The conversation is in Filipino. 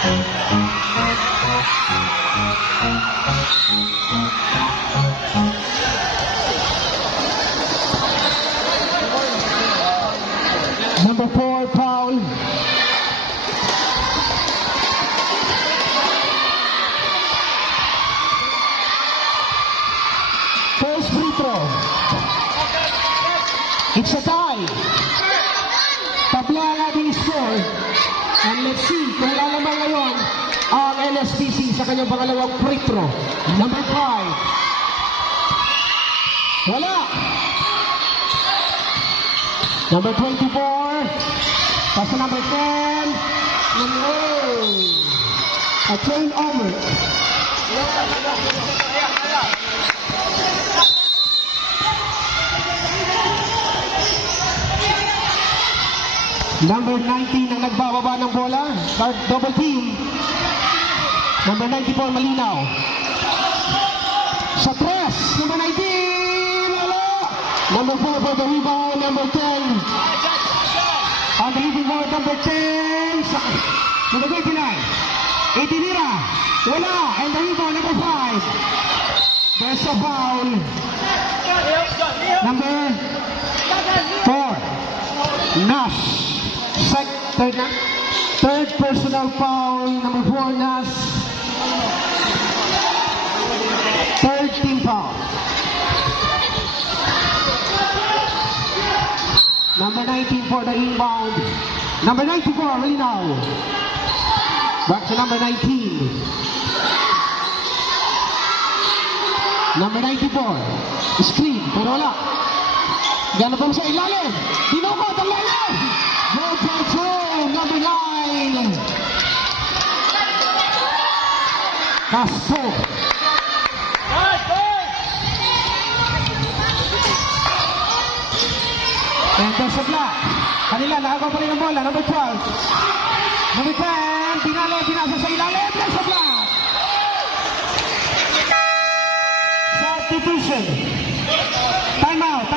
Number 4, foul. First free throw. It's a tie. Tabla ang ating score. And let's see kung lalaman ngayon ang LSPC sa kanyang pangalawang free throw. Number 5. Wala. Number 24. Pass number 10. And a turnover. Number 19 ang nagbababa ng bola. Guard double team. Number 94 malinaw. Sa tres. Number 19. Wala. Number 4 for the rebound. Number 10. On the leading board, number 10. Number 29. Itinira. Wala. And the rebound, number 5. There's a foul. Number 4. Nash. Third personal foul. Number 4, Nash. Third team foul. Number 19 for the inbound. Number 94, really now. Back to number 19. Number 94. Screen, pero wala. Gano'n pa sa ilalim. Dinukot ang lalim. Goal control, number 9. Castro. And there's a block. Kanila, nakagaw pa rin ang bola. Number 12. Number 10. Pinasa sa ilalim. There's a block. Substitution. Time out.